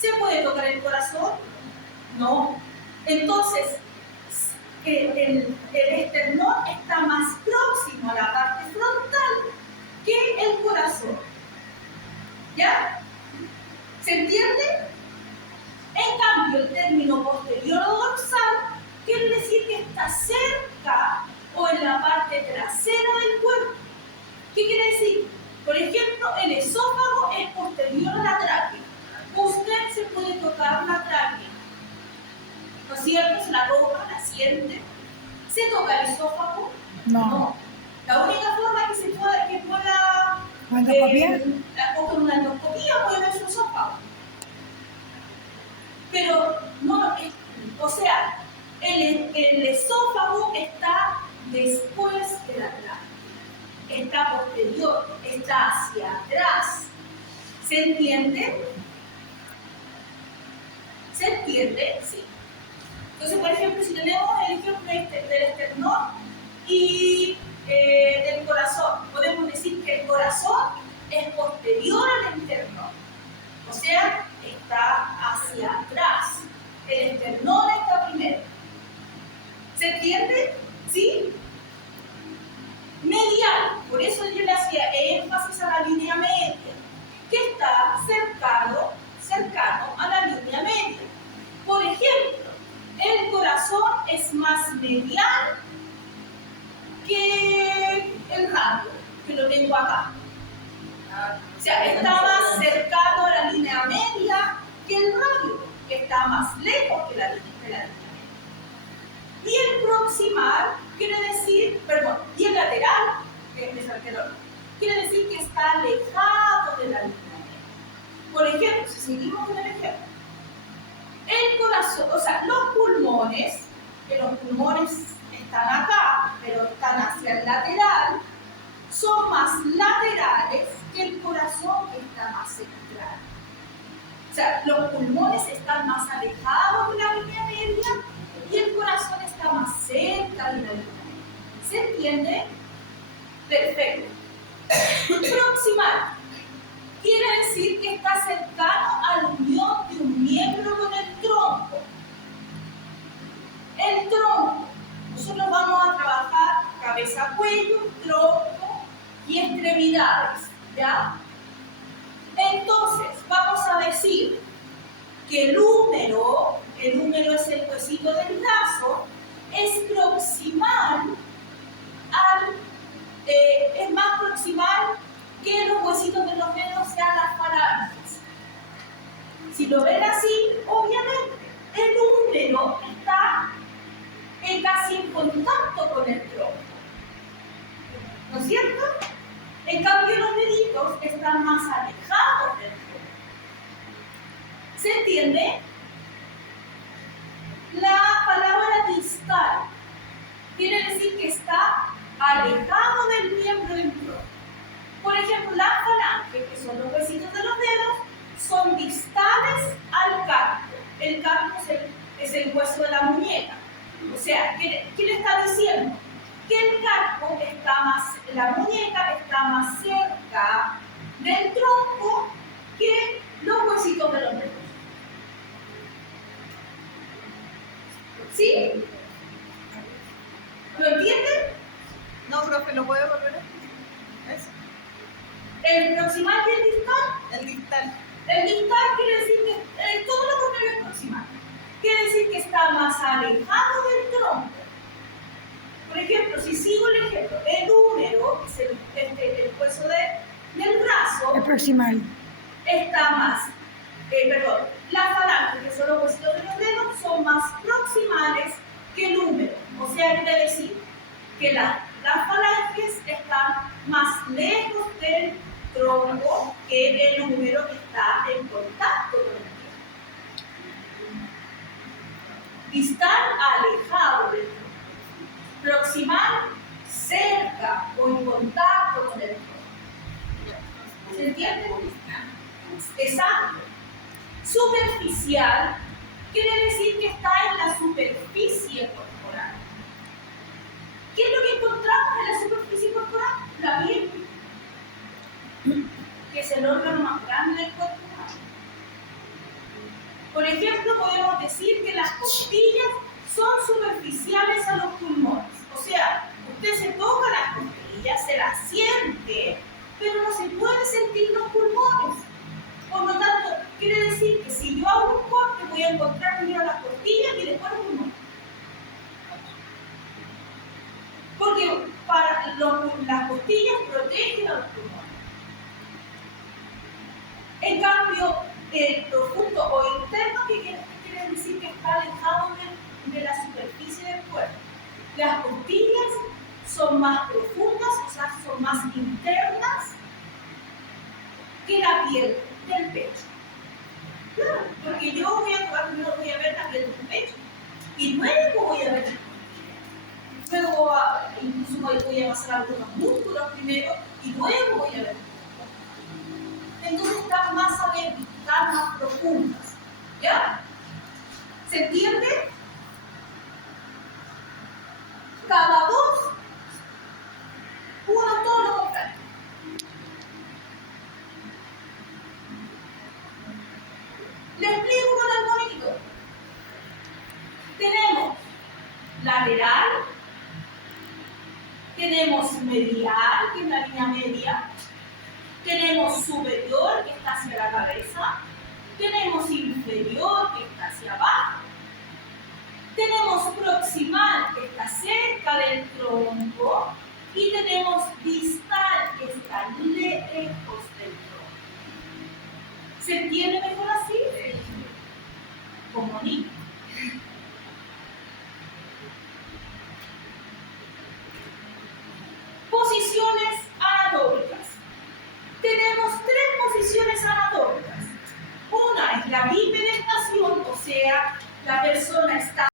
¿Se puede tocar el corazón? No. Entonces, el esternón está más próximo a la parte frontal que el corazón. ¿Ya? ¿Se entiende? En cambio, el término posterior o dorsal quiere decir que está cerca o en la parte trasera del cuerpo. ¿Qué quiere decir? Por ejemplo, el esófago es posterior a la tráquea. Usted se puede tocar la tráquea, ¿no es cierto? Se la toca, la siente. ¿Se toca el esófago? No. La única forma que se pueda ¿Endoscopía? o con una endoscopía puede ver su esófago. Pero no, o sea, el esófago está después de la tráquea. Está posterior, está hacia atrás. ¿Se entiende? ¿Se entiende? Sí. Entonces, por ejemplo, si tenemos el ejemplo del esternón y del corazón, podemos decir que el corazón es posterior al esternón. O sea, está hacia atrás. El esternón está primero. ¿Se entiende? ¿Sí? Medial, por eso yo le hacía énfasis a la línea media, que está cercano a la línea media. Por ejemplo, el corazón es más medial que el radio, que lo tengo acá. O sea, está más cercano a la línea media que el radio, que está más lejos que la línea media. Y el proximal quiere decir, y el lateral, que es el telón, quiere decir que está alejado de la línea media. Por ejemplo, si seguimos con el ejemplo, el corazón, o sea, los pulmones, que los pulmones están acá, pero están hacia el lateral, son más laterales que el corazón que está más central. O sea, los pulmones están más alejados de la línea media y el corazón está más cerca de la línea media. ¿Se entiende? Perfecto. Proximal quiere decir que está cercano a la unión de un miembro con el tronco. El tronco. Nosotros vamos a trabajar cabeza, cuello, tronco y extremidades. ¿Ya? Entonces, vamos a decir que el húmero es el huesito del brazo, es proximal es más proximal que los huesitos de los dedos sean las falanges. Si lo ven así, obviamente, el húmero está casi en contacto con el tronco. ¿No es cierto? En cambio, los deditos están más alejados del tronco. ¿Se entiende? La palabra distal quiere decir que está alejado del miembro del tronco. Por ejemplo, las falanges, que son los huesitos de los dedos, son distales al carpo. El carpo es el hueso de la muñeca. O sea, ¿qué le está diciendo? Que el carpo la muñeca está más cerca del tronco que los huesitos de los dedos. ¿Sí? ¿Lo entienden? No, profe, ¿lo puede volver a explicar? ¿Eso? El proximal y el distal. El distal. El distal quiere decir que todo lo contrario es proximal. Quiere decir que está más alejado del tronco. Por ejemplo, si sigo el ejemplo, el húmero, que es el hueso del brazo, El proximal. está más, las falanges, que son los huesitos de los dedos, son más proximales que el húmero. O sea, quiere decir que las falanges están más lejos del tronco que el húmero que está en contacto con el tronco. Distal, alejado del tronco. Proximal, cerca o en contacto con el tronco. ¿Se entiende? Exacto. Superficial quiere decir que está en la superficie corporal. ¿Qué es lo que encontramos en la superficie corporal? La piel, que es el órgano más grande del cuerpo humano. Por ejemplo, podemos decir que las costillas son superficiales a los pulmones. O sea, usted se toca las costillas, se las siente, pero no se puede sentir los pulmones. Por lo tanto, quiere decir que si yo hago un corte, voy a encontrar primero las costillas y después los pulmones. Porque las costillas protegen a los pulmones. En cambio, el profundo o interno, que quiere decir que está alejado de la superficie del cuerpo. Las costillas son más profundas, o sea, son más internas que la piel del pecho. Claro, porque yo voy a tocar primero, voy a ver la piel del pecho y luego voy a ver las costillas. Luego incluso voy a pasar algunos músculos primero y luego voy a ver. Entonces están más adentro, están más profundas. ¿Ya? ¿Se entiende? Cada dos, uno todo lo contrario. Le explico con el monitor. Tenemos lateral, tenemos medial, que es la línea media, tenemos superior, que está hacia la cabeza, tenemos inferior, que está hacia abajo, tenemos proximal, que está cerca del tronco, y tenemos distal, que está lejos del tronco. ¿Se entiende mejor así? Como niño. Posiciones anatómicas. Tenemos tres posiciones anatómicas. Una es la bipedestación, o sea, la persona está